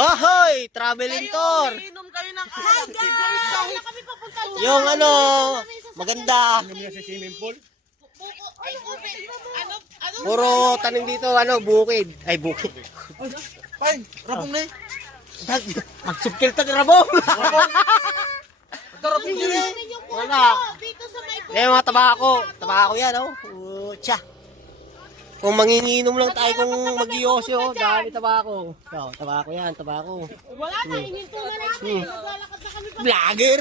Ahoy! Traveling tour! Inom kayo ng alak. Kahit kami papunta dyan. Yung ano, maganda. Ay, ube. Ano? Puro tanim dito, ano, bukid. Ay, bukid. Ay, rabong na eh. Magsubkil ta rabong. Rabong yun eh. Wala. Dito sa may Eh, mga tabako. Tabako yan, oh. Tsa. Kung manginginom lang tayo kung mag-iosyo, dami tabako. So, tabako yan, tabako. wala na, hininto na namin. Maglalakad na kami pa. Vlogger!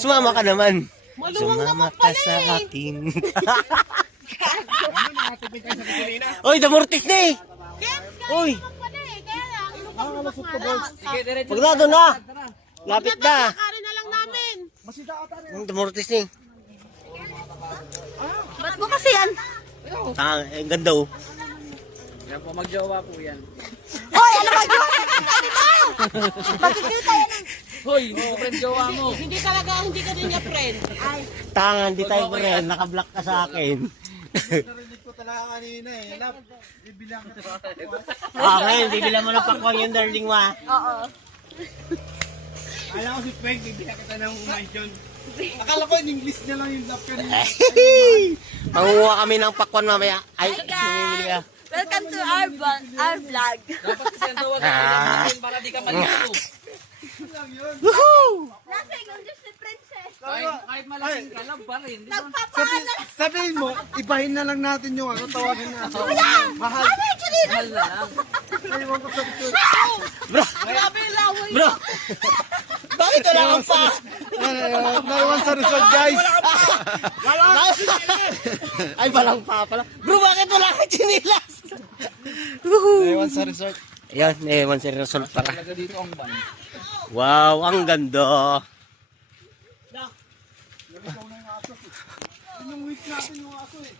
Sumama ka naman. Sumama ka sa akin. Oy, damortis na eh! Uy! Pag na doon na! Lapit na! Kakarin na lang namin. Damortis na eh. Ba't mo kasi yan? Ang ganda oh. Yan po, magjowa po yan. Hoy, ano ba yun? Makikita yan. Hoy, friend jowa mo. Hindi talaga, hindi ka din niya friend. Ay, Tangan, di tayo rin. Nakablock ka sa akin. Narinig ko talaga kanina eh. Love, bibilang ko sa Okay, bibilan mo ng pakwan yung darling mo ah. oo. Alam ko si Frank, bibilang kita ng mansion. Akala ko in English niya lang yung love kanina. Manguha kami ng pakwan mamaya. Ay, Hi, guys. bumibili ka. Welcome to our vlog. Dapat kasi ang tawag natin para di ka malito. Woohoo! Nasa ikaw just ni princess. Kahit malaking ka, love pa rin. Nagpapaalam. Sabihin mo, ibahin na lang natin yung ano, tawagin na. Mahal. Ano yung kanina? Mahal na lang. Aywan ko sa picture. Bro! Grabe laway. Bro! Bakit wala kang pa? Naiwan sa resort, guys. Ay, walang pa pala. Bro, bakit wala kang chinilas? Woohoo! Naiwan sa resort. Ayan, ewan si Resol para. Talaga dito ang ban. Wow, ang ganda.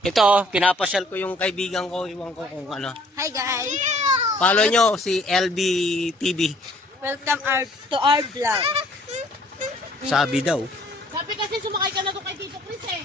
Ito, pinapasyal ko yung kaibigan ko. Iwan ko kung ano. Hi guys. Follow nyo si LB TV. Welcome to our vlog. Sabi daw. Sabi kasi sumakay ka na doon kay Tito Chris eh.